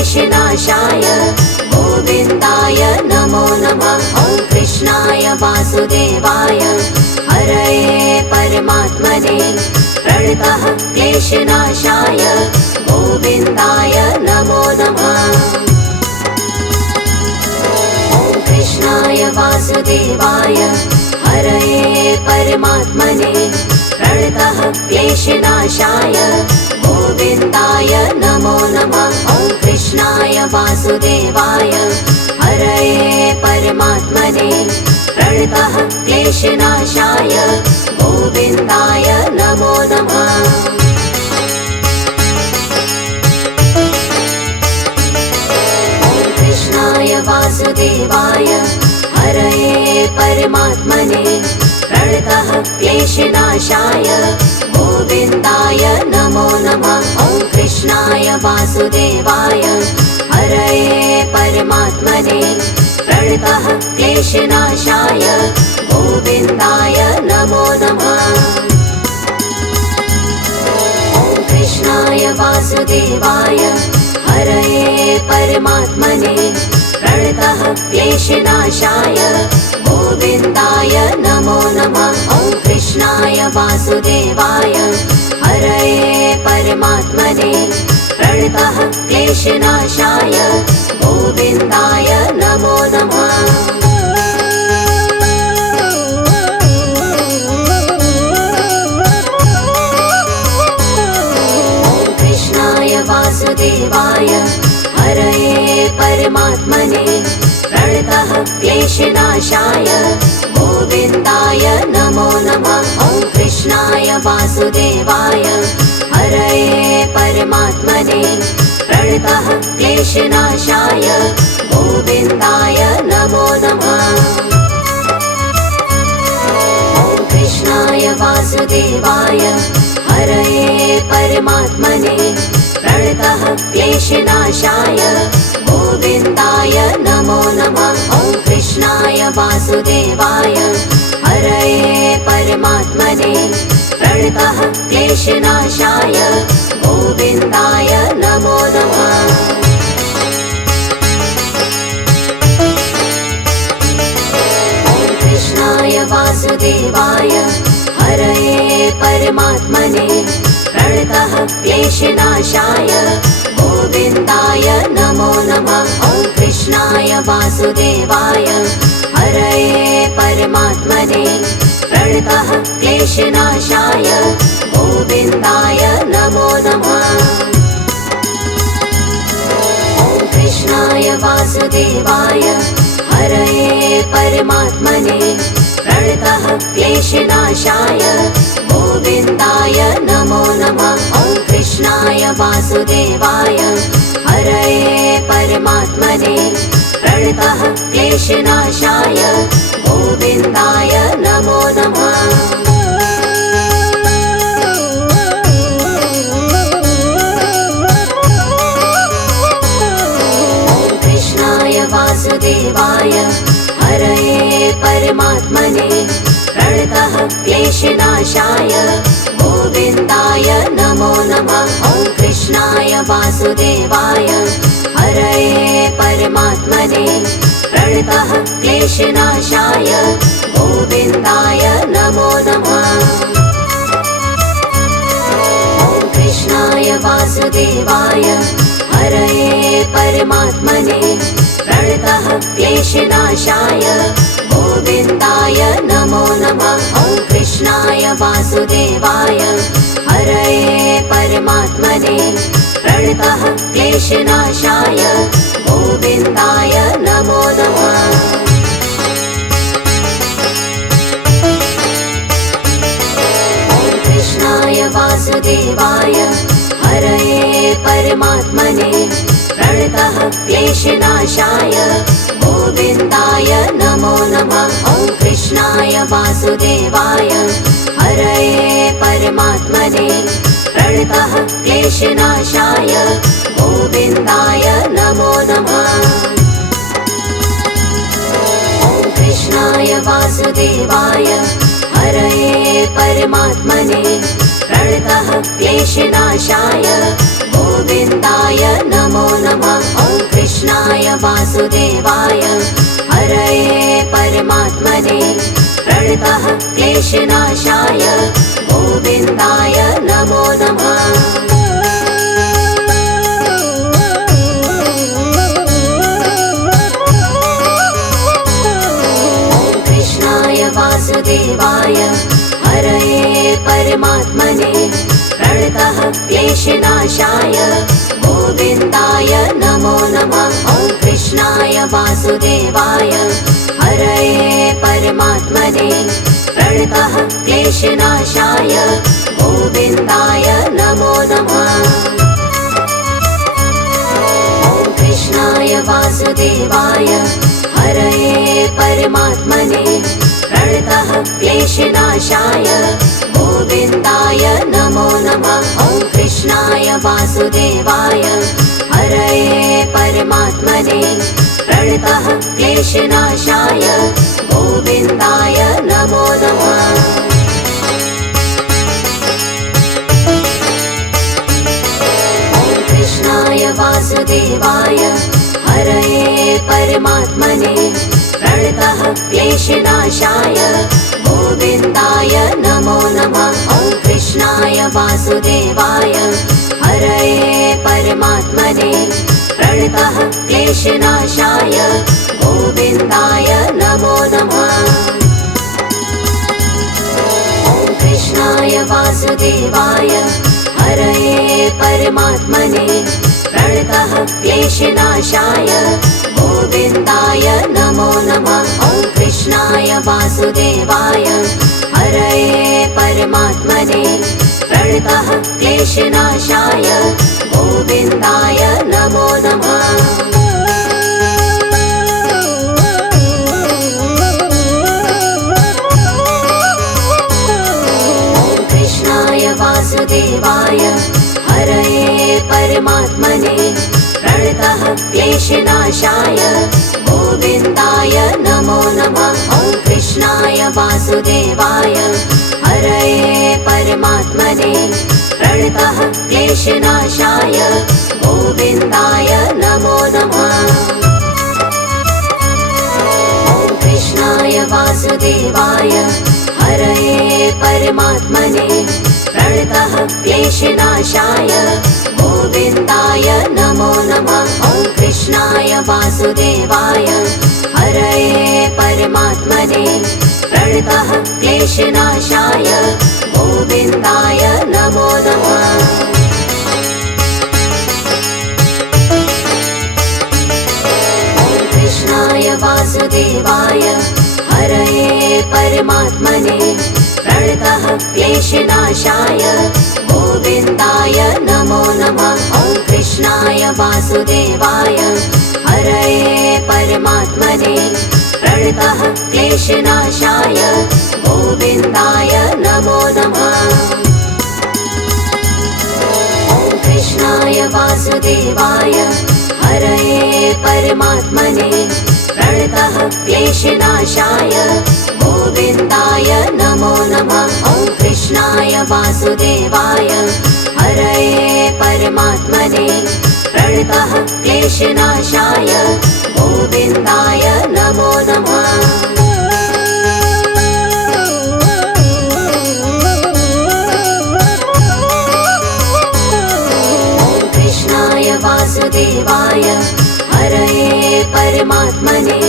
क्लेशनाशाय गोविन्दाय नमो नमः। ॐ कृष्णाय वासुदेवाय हरये परमात्मने प्रणतः क्लेशनाशाय गोविन्दाय नमो नमः। ॐ कृष्णाय वासुदेवाय हरये परमात्मने प्रणतः क्लेशनाशाय गोविन्दाय नमो नमः। ॐ कृष्णाय वासुदेवाय हरये परमात्मने प्रणतः क्लेशनाशाय गोविन्दाय नमो नमः। ॐ कृष्णाय वासुदेवाय हरये परमात्मने प्रणतः क्लेशनाशाय गोविन्दाय नमो नमः। ॐ कृष्णाय वासुदेवाय हरये परमात्मने प्रणतः क्लेशनाशाय गोविन्दाय नमो नमः। ॐ कृष्णाय वासुदेवाय हरये परमात्मने प्रणतः क्लेशनाशाय गोविन्दाय नमो नमः। ॐ कृष्णाय वासुदेवाय हरये परमात्मने प्रणतः क्लेशनाशाय गोविन्दाय नमो नमः। ॐ कृष्णाय वासुदेवाय हरये परमात्मने प्रणतः क्लेशनाशाय गोविन्दाय नमो नमः। ॐ कृष्णाय वासुदेवाय हरये परमात्मने प्रणतः क्लेशनाशाय गोविन्दाय नमो नमः। ॐ कृष्णाय वासुदेवाय हरये परमात्मने प्रणतः क्लेशनाशाय गोविन्दाय नमो नमः। ॐ कृष्णाय वासुदेवाय हरये परमात्मने प्रणतः क्लेशनाशाय गोविन्दाय नमो नमः। ॐ कृष्णाय वासुदेवाय हरये परमात्मने प्रणतः क्लेशनाशाय गोविन्दाय नमो नमः। ॐ कृष्णाय वासुदेवाय हरये परमात्मने प्रणतः क्लेशनाशाय गोविन्दाय नमो नमः। ॐ कृष्णाय वासुदेवाय हरये परमात्मने प्रणतः क्लेशनाशाय गोविन्दाय नमो नमः। ॐ कृष्णाय वासुदेवाय हरये परमात्मने प्रणतः क्लेशनाशाय गोविन्दाय नमो नमः। ॐ कृष्णाय वासुदेवाय हरये परमात्मने प्रणतः क्लेशनाशाय गोविन्दाय नमो नमः। ॐ कृष्णाय वासुदेवाय हरये परमात्मने प्रणतः क्लेशनाशाय गोविन्दाय नमो नमः। ॐ कृष्णाय वासुदेवाय हरये परमात्मने प्रणतः क्लेशनाशाय गोविन्दाय नमो नमः। ॐ कृष्णाय वासुदेवाय हरये परमात्मने प्रणतः क्लेशनाशाय गोविन्दाय नमो नमः। ॐ कृष्णाय वासुदेवाय हरये परमात्मने प्रणतः क्लेशनाशाय गोविन्दाय नमो नमः। ॐ कृष्णाय वासुदेवाय हरये परमात्मने प्रणतः क्लेशनाशाय गोविन्दाय नमो नमः। ॐ कृष्णाय वासुदेवाय हरये परमात्मने प्रणतः क्लेशनाशाय गोविन्दाय नमो नमः। वासुदेवाय हरये परमात्मने प्रणतः क्लेशनाशाय गोविन्दाय नमो नमः। वासुदेवाय हरये परमात्मने प्रणतः क्लेशनाशाय गोविन्दाय नमो नमः। ॐ कृष्णाय वासुदेवाय हरये परमात्मने प्रणतः क्लेशनाशाय गोविन्दाय नमो नमः। ॐ कृष्णाय वासुदेवाय हरये परमात्मने प्रणतः क्लेशनाशाय गोविन्दाय नमो नमः। ॐ कृष्णाय वासुदेवाय हरये परमात्मने प्रणतः क्लेशनाशाय गोविन्दाय नमो नमः। ॐ कृष्णाय वासुदेवाय हरये परमात्मने प्रणतः क्लेशनाशाय गोविन्दाय नमो नमः। ॐ कृष्णाय वासुदेवाय हरये परमात्मने प्रणतः क्लेशनाशाय गोविन्दाय नमो नमः। ॐ कृष्णाय वासुदेवाय हरये परमात्मने प्रणतः क्लेशनाशाय गोविन्दाय नमो नमः। ॐ कृष्णाय वासुदेवाय हरये परमात्मने प्रणतः क्लेशनाशाय गोविन्दाय नमो नमः। ॐ कृष्णाय वासुदेवाय हरये परमात्मने प्रणतः क्लेशनाशाय गोविन्दाय नमो नमः। ॐ कृष्णाय वासुदेवाय हरये परमात्मने प्रणतः क्लेशनाशाय गोविन्दाय नमो नमः। ॐ कृष्णाय वासुदेवाय हरये परमात्मने प्रणतः क्लेशनाशाय गोविन्दाय नमो नमः। ॐ कृष्णाय वासुदेवाय हरये परमात्मने प्रणतः क्लेशनाशाय गोविन्दाय नमो नमः। ॐ कृष्णाय वासुदेवाय हरये परमात्मने प्रणतः क्लेशनाशाय गोविन्दाय नमो नमः। ॐ कृष्णाय वासुदेवाय हरये परमात्मने प्रणतः क्लेशनाशाय गोविन्दाय नमो नमः। ॐ कृष्णाय वासुदेवाय हरये परमात्मने प्रणतः क्लेशनाशाय गोविन्दाय नमो नमः। ॐ कृष्णाय वासुदेवाय हरये परमात्मने प्रणतः क्लेशनाशाय गोविन्दाय नमो नमः। ॐ कृष्णाय वासुदेवाय हरये परमात्मने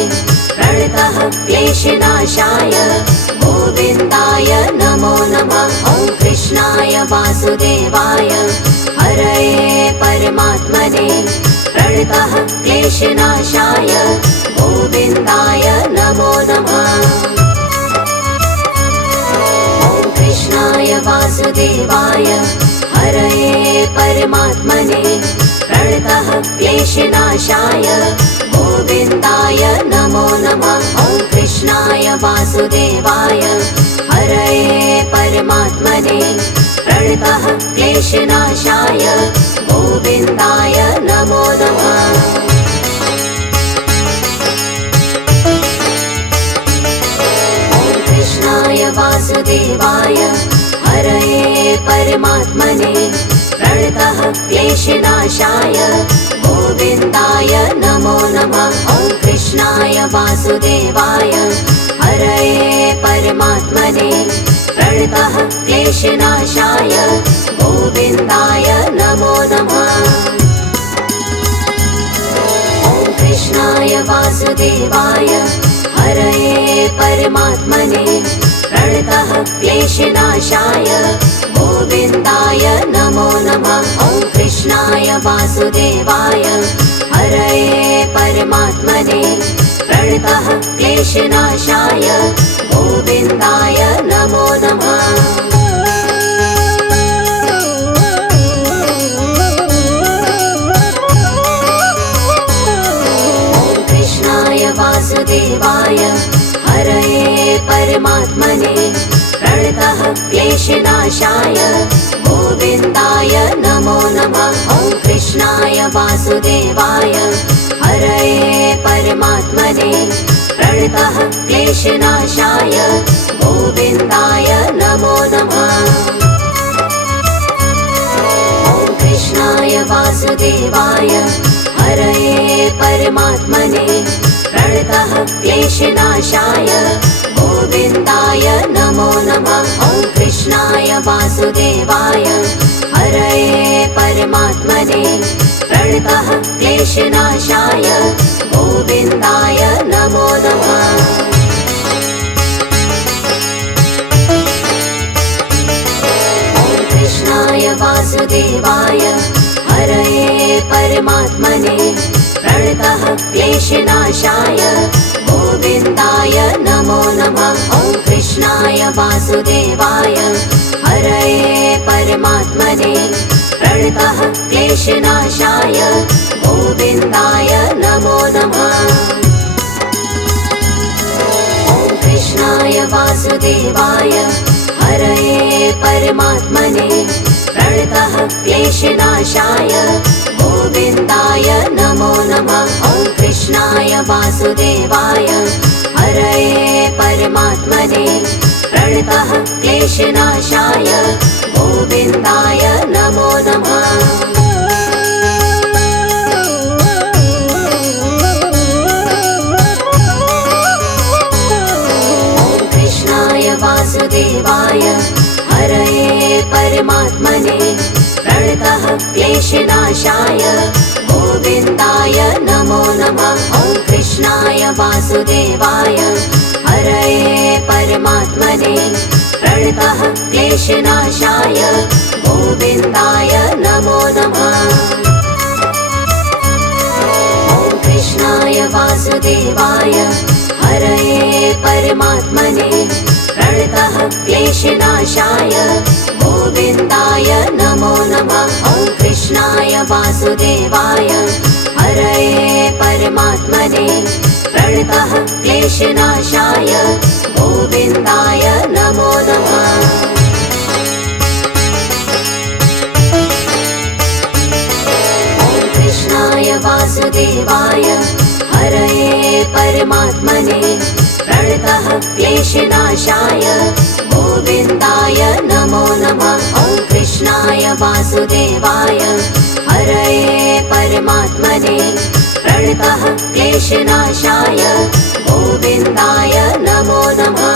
प्रणतः क्लेशनाशाय गोविन्दाय नमो नमः। ॐ कृष्णाय वासुदेवाय हरये परमात्मने प्रणतः क्लेशनाशाय गोविन्दाय नमो नमः। ॐ कृष्णाय वासुदेवाय हरये परमात्मने प्रणतः क्लेशनाशाय गोविन्दाय नमो नमः। ॐ कृष्णाय वासुदेवाय हरये परमात्मने प्रणतः क्लेशनाशाय गोविन्दाय नमो नमः। ॐ कृष्णाय वासुदेवाय हरये परमात्मने प्रणतः क्लेशनाशाय गोविन्दाय नमो नमः। वासुदेवाय हरये परमात्मने प्रणतः क्लेशनाशाय गोविन्दाय नमो नमः। ॐ कृष्णाय वासुदेवाय हरये परमात्मने प्रणतः क्लेशनाशाय गोविन्दाय नमो नमः। ॐ कृष्णाय वासुदेवाय हरये परमात्मने प्रणतः क्लेशनाशाय गोविन्दाय नमो नमः। ॐ कृष्णाय वासुदेवाय हरये परमात्मने प्रणतः क्लेशनाशाय गोविन्दाय नमो नमः। ॐ कृष्णाय वासुदेवाय हरये परमात्मने प्रणतः क्लेशनाशाय गोविन्दाय नमो नमः। ॐ कृष्णाय वासुदेवाय हरये परमात्मने प्रणतः क्लेशनाशाय गोविन्दाय नमो नमः। ॐ कृष्णाय वासुदेवाय हरये परमात्मने प्रणतः क्लेशनाशाय गोविन्दाय नमो नमः। ॐ कृष्णाय वासुदेवाय हरये परमात्मने प्रणतः क्लेशनाशाय गोविन्दाय नमो नमः। ॐ कृष्णाय वासुदेवाय हरये परमात्मने प्रणतः क्लेशनाशाय गोविन्दाय नमो नमः। ॐ कृष्णाय वासुदेवाय हरये परमात्मने प्रणतः क्लेशनाशाय गोविन्दाय नमो नमः। ॐ कृष्णाय वासुदेवाय हरये परमात्मने प्रणतः क्लेशनाशाय गोविन्दाय नमो नमः। ॐ कृष्णाय वासुदेवाय हरये परमात्मने प्रणतः क्लेशनाशाय गोविन्दाय नमो नमः। ॐ कृष्णाय वासुदेवाय हरये परमात्मने प्रणतः क्लेशनाशाय गोविन्दाय नमो नमः। ॐ कृष्णाय वासुदेवाय हरये परमात्मने प्रणतः क्लेशनाशाय गोविन्दाय नमो नमः। ॐ कृष्णाय वासुदेवाय हरये परमात्मने प्रणतः क्लेशनाशाय गोविन्दाय नमो नमः। ॐ कृष्णाय वासुदेवाय हरये परमात्मने प्रणतः क्लेशनाशाय गोविन्दाय नमो नमः। ॐ कृष्णाय वासुदेवाय हरये परमात्मने प्रणतः क्लेशनाशाय गोविन्दाय नमो नमः।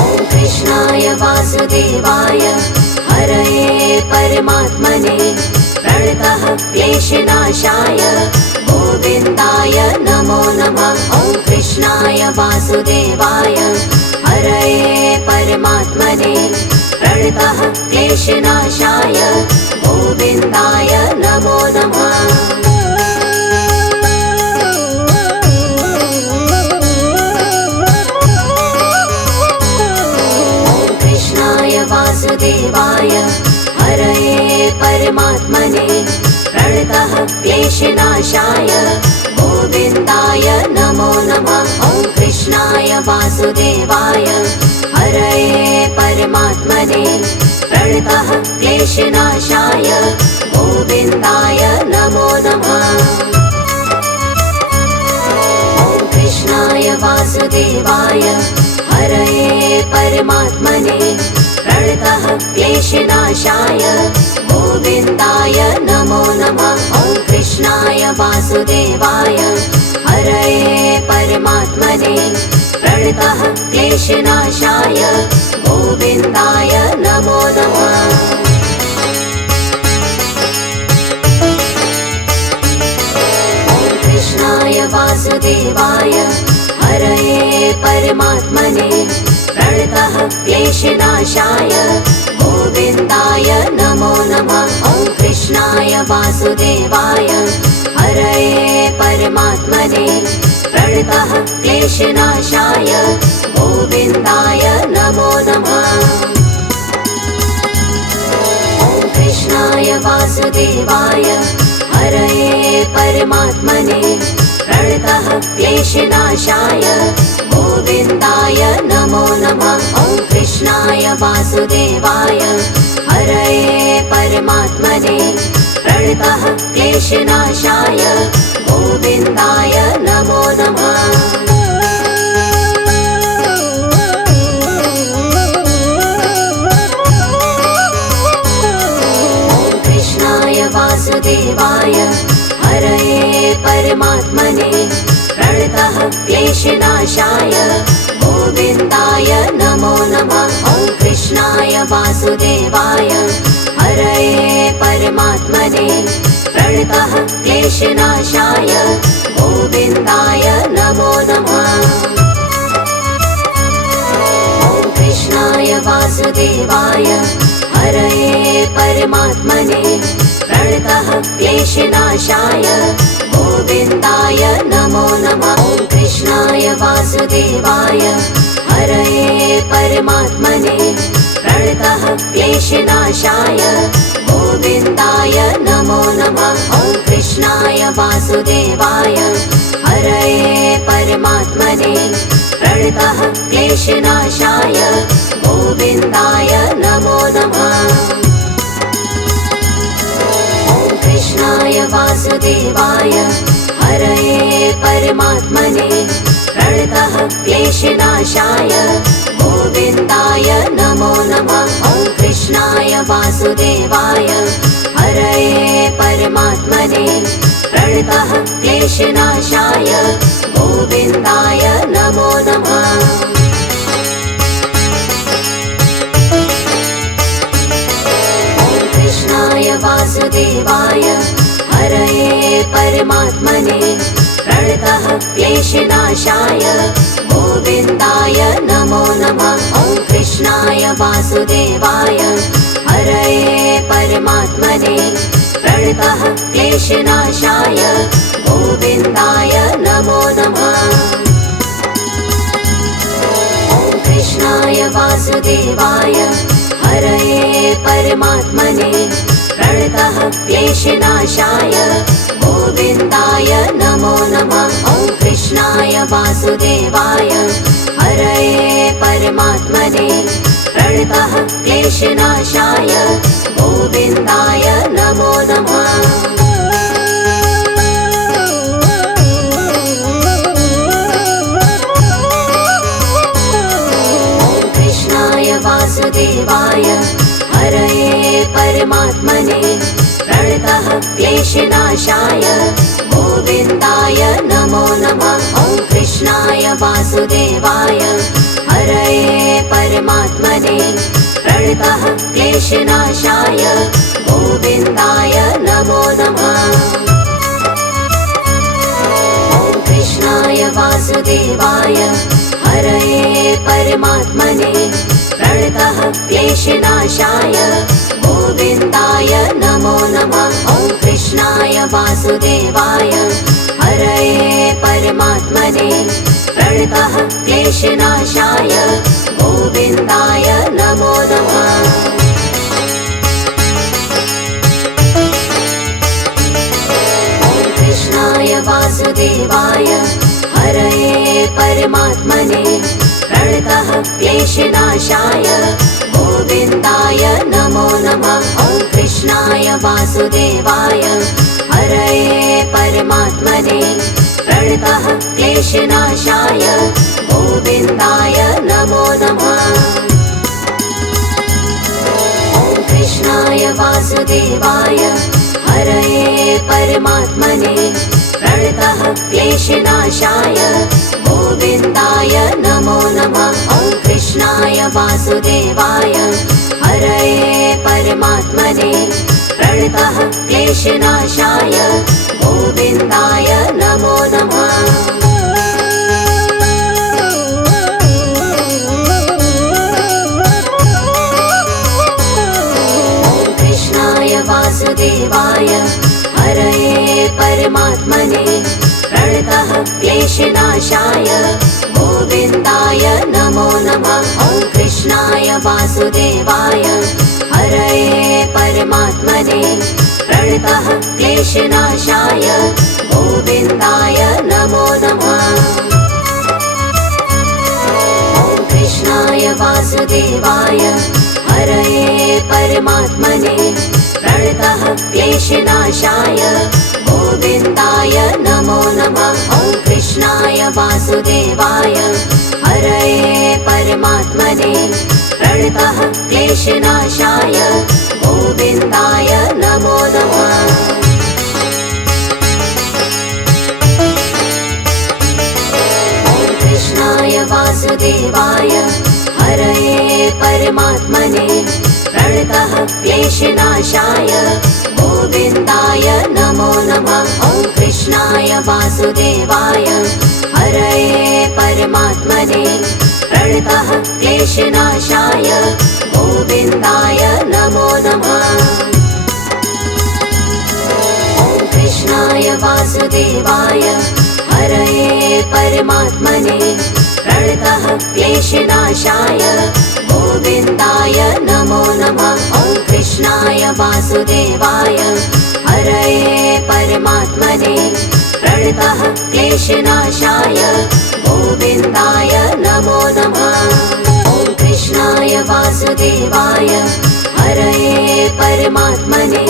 ॐ कृष्णाय वासुदेवाय हरये परमात्मने प्रणतः क्लेशनाशाय गोविन्दाय नमो नमः। ॐ कृष्णाय वासुदेवाय हरये परमात्मने प्रणतः क्लेशनाशाय गोविन्दाय नमो नमः। ॐ कृष्णाय वासुदेवाय हरये परमात्मने प्रणतः क्लेशनाशाय गोविन्दाय नमो नमः। ॐ कृष्णाय वासुदेवाय हरये परमात्मने प्रणतः क्लेशनाशाय गोविन्दाय नमो नमः। ॐ कृष्णाय वासुदेवाय हरये परमात्मने प्रणतः क्लेशनाशाय गोविन्दाय नमो नमः। ॐ कृष्णाय वासुदेवाय क्लेशनाशाय गोविन्दाय नमो नमः। कृष्णाय वासुदेवाय हरये परमात्मने प्रणतः क्लेशनाशाय गोविन्दाय नमो नमः। ॐ कृष्णाय वासुदेवाय हरये परमात्मने प्रणतः क्लेशनाशाय गोविन्दाय नमो नमः। ॐ कृष्णाय वासुदेवाय हरये परमात्मने प्रणतः क्लेशनाशाय गोविन्दाय नमो नमः। ॐ कृष्णाय वासुदेवाय हरये परमात्मने प्रणतः क्लेशनाशाय गोविन्दाय नमो नमः। वासुदेवाय हरये परमात्मने प्रणतः क्लेशनाशाय गोविन्दाय नमो नमः। ॐ कृष्णाय वासुदेवाय हरये परमात्मने प्रणतः क्लेशनाशाय गोविन्दाय नमो नमः। ॐ कृष्णाय वासुदेवाय हरये परमात्मने प्रणतः क्लेशनाशाय गोविन्दाय नमो नमः। ॐ कृष्णाय वासुदेवाय हरये परमात्मने प्रणतः क्लेशनाशाय गोविन्दाय नमो नमः। ॐ कृष्णाय वासुदेवाय हरये परमात्मने प्रणतः क्लेशनाशाय गोविन्दाय नमो नमः। कृष्णाय वासुदेवाय हरये परमात्मने प्रणतः क्लेशनाशाय गोविन्दाय नमो नमः। ॐ कृष्णाय वासुदेवाय हरये परमात्मने प्रणतः क्लेशनाशाय गोविन्दाय नमो नमः। कृष्णाय वासुदेवाय हरये परमात्मने प्रणतः क्लेशनाशाय गोविन्दाय नमो नमः। ॐ कृष्णाय वासुदेवाय हरये परमात्मने प्रणतः क्लेशनाशाय गोविन्दाय नमो नमः। ॐ कृष्णाय वासुदेवाय हरये परमात्मने प्रणतः क्लेशनाशाय गोविन्दाय नमो नमः। ॐ कृष्णाय वासुदेवाय हरये परमात्मने प्रणतः क्लेशनाशाय गोविन्दाय नमो नमः। वासुदेवाय हरये परमात्मने प्रणतः क्लेशनाशाय गोविन्दाय नमो नमः। ॐ कृष्णाय वासुदेवाय हरये परमात्मने प्रणतः क्लेशनाशाय गोविन्दाय नमो नमः। ॐ कृष्णाय वासुदेवाय हरये परमात्मने प्रणतः क्लेशनाशाय गोविन्दाय नमो नमः। ॐ कृष्णाय वासुदेवाय हरये परमात्मने प्रणतः क्लेशनाशाय गोविन्दाय नमो नमः। ॐ कृष्णाय वासुदेवाय हरये परमात्मने प्रणतः क्लेशनाशाय गोविन्दाय नमो नमः। ॐ कृष्णाय वासुदेवाय हरये परमात्मने प्रणतः क्लेशनाशाय गोविन्दाय नमो नमः। ॐ कृष्णाय वासुदेवाय हरये परमात्मने प्रणतः क्लेशनाशाय गोविन्दाय नमो नमः। ॐ कृष्णाय वासुदेवाय हरये परमात्मने प्रणतः क्लेशनाशाय गोविन्दाय नमो नमः। वासुदेवाय हरये परमात्मने प्रणतः क्लेशनाशाय गोविन्दाय नमो नमः। ॐ कृष्णाय वासुदेवाय हरये परमात्मने प्रणतः क्लेशनाशाय गोविन्दाय नमो नमः। ॐ कृष्णाय वासुदेवाय हरये परमात्मने प्रणतः क्लेशनाशाय गोविन्दाय नमो नमः। ॐ कृष्णाय वासुदेवाय हरये परमात्मने प्रणतः क्लेशनाशाय गोविन्दाय नमो नमः। ॐ कृष्णाय वासुदेवाय हरये परमात्मने प्रणतः क्लेशनाशाय गोविन्दाय नमो नमः। ॐ कृष्णाय वासुदेवाय हरये परमात्मने प्रणतः क्लेशनाशाय गोविन्दाय नमो नमः। ॐ कृष्णाय वासुदेवाय हरये परमात्मने प्रणतः क्लेशनाशाय गोविन्दाय नमो नमः। ॐ कृष्णाय वासुदेवाय हरये परमात्मने प्रणतः क्लेशनाशाय गोविन्दाय नमो नमः। ॐ कृष्णाय वासुदेवाय हरये परमात्मने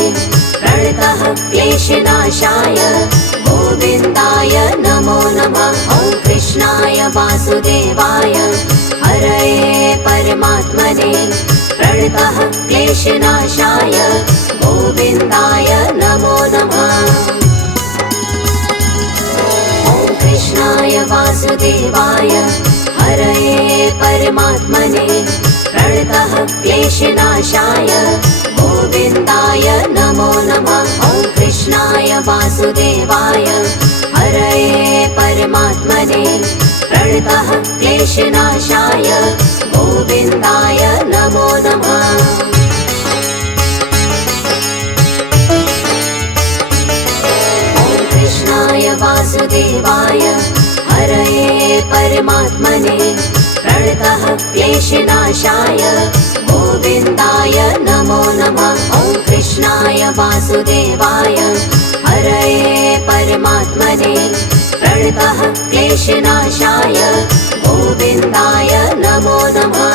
प्रणतः क्लेशनाशाय गोविन्दाय नमो नमः। ॐ कृष्णाय वासुदेवाय हरये परमात्मने प्रणतः क्लेशनाशाय गोविन्दाय नमो नमः। ॐ कृष्णाय वासुदेवाय हरये परमात्मने प्रणतः क्लेशनाशाय गोविन्दाय नमो नमः। ॐ कृष्णाय वासुदेवाय हरये परमात्मने प्रणतः क्लेशनाशाय गोविन्दाय नमो नमः। ॐ कृष्णाय वासुदेवाय हरये परमात्मने प्रणतः क्लेशनाशाय गोविन्दाय नमो नमः। ॐ कृष्णाय वासुदेवाय हरये परमात्मने प्रणतः क्लेशनाशाय गोविन्दाय नमो नमः।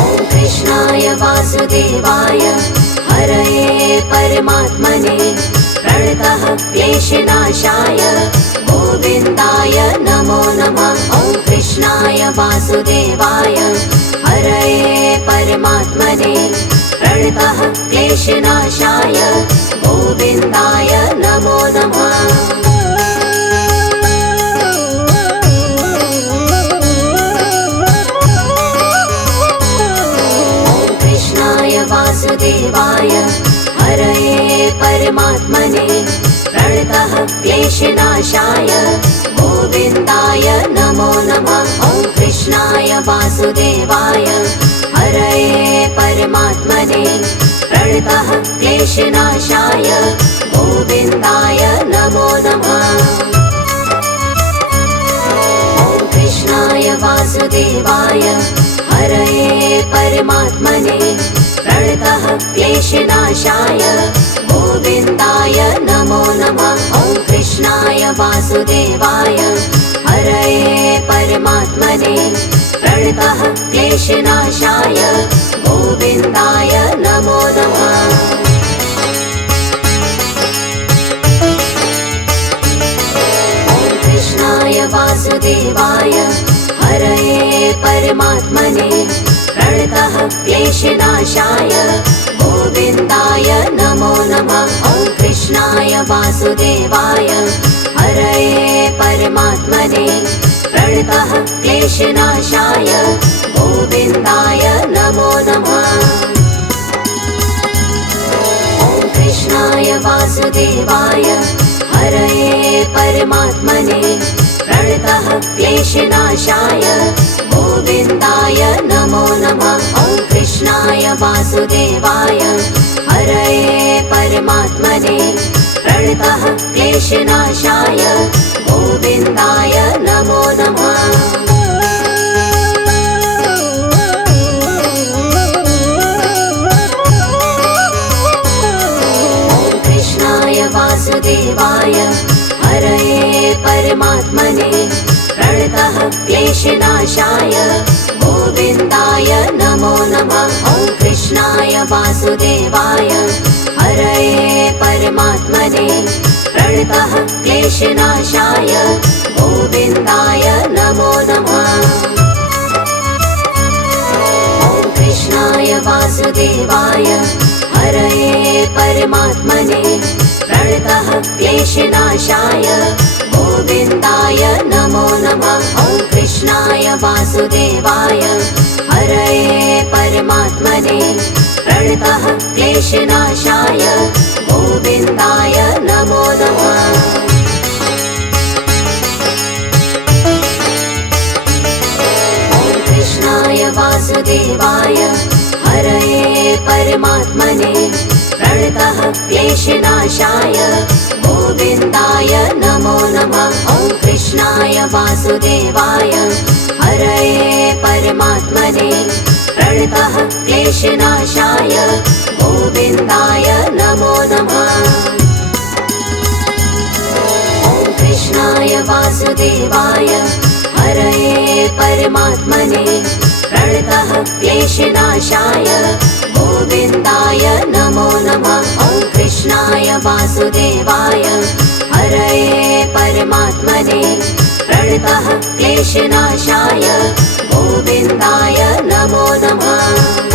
ॐ कृष्णाय वासुदेवाय हरये परमात्मने प्रणतः क्लेशनाशाय गोविन्दाय नमो नमः। ॐ कृष्णाय वासुदेवाय हरये परमात्मने प्रणतः क्लेशनाशाय गोविन्दाय नमो नमः। ॐ कृष्णाय वासुदेवाय हरये परमात्मने प्रणतः क्लेशनाशाय गोविन्दाय नमो नमः। ॐ कृष्णाय वासुदेवाय हरये परमात्मने प्रणतः क्लेशनाशाय गोविन्दाय नमो नमः। ॐ कृष्णाय वासुदेवाय हरये परमात्मने प्रणतः क्लेशनाशाय गोविन्दाय नमो नमः। ॐ कृष्णाय वासुदेवाय हरये परमात्मने प्रणतः क्लेशनाशाय गोविन्दाय नमो नमः। ॐ कृष्णाय वासुदेवाय हरये परमात्मने प्रणतः क्लेशनाशाय गोविन्दाय नमो नमः। ॐ कृष्णाय वासुदेवाय हरये परमात्मने प्रणतः क्लेशनाशाय गोविन्दाय नमो नमः। ॐ कृष्णाय वासुदेवाय हरये परमात्मने प्रणतः क्लेशनाशाय गोविन्दाय नमो नमः। ॐ कृष्णाय वासुदेवाय हरये परमात्मने प्रणतः क्लेशनाशाय गोविन्दाय नमो नमः। ॐ कृष्णाय वासुदेवाय हरये परमात्मने प्रणतः क्लेशनाशाय गोविन्दाय नमो नमः। ॐ कृष्णाय वासुदेवाय हरये परमात्मने प्रणतः क्लेशनाशाय गोविन्दाय नमो नमः। ॐ कृष्णाय वासुदेवाय हरये परमात्मने प्रणतः क्लेशनाशाय गोविन्दाय नमो नमः। ॐ कृष्णाय वासुदेवाय हरये परमात्मने प्रणतः क्लेशनाशाय गोविन्दाय नमो नमः। ॐ कृष्णाय वासुदेवाय हरये परमात्मने प्रणतः क्लेशनाशाय गोविन्दाय नमो नमः। ॐ कृष्णाय वासुदेवाय हरये परमात्मने प्रणतः क्लेशनाशाय गोविन्दाय नमो नमः। ॐ कृष्णाय वासुदेवाय हरये परमात्मने प्रणतः क्लेशनाशाय गोविन्दाय नमो नमः। ॐ कृष्णाय वासुदेवाय हरये परमात्मने प्रणतः क्लेशनाशाय गोविन्दाय नमो नमः।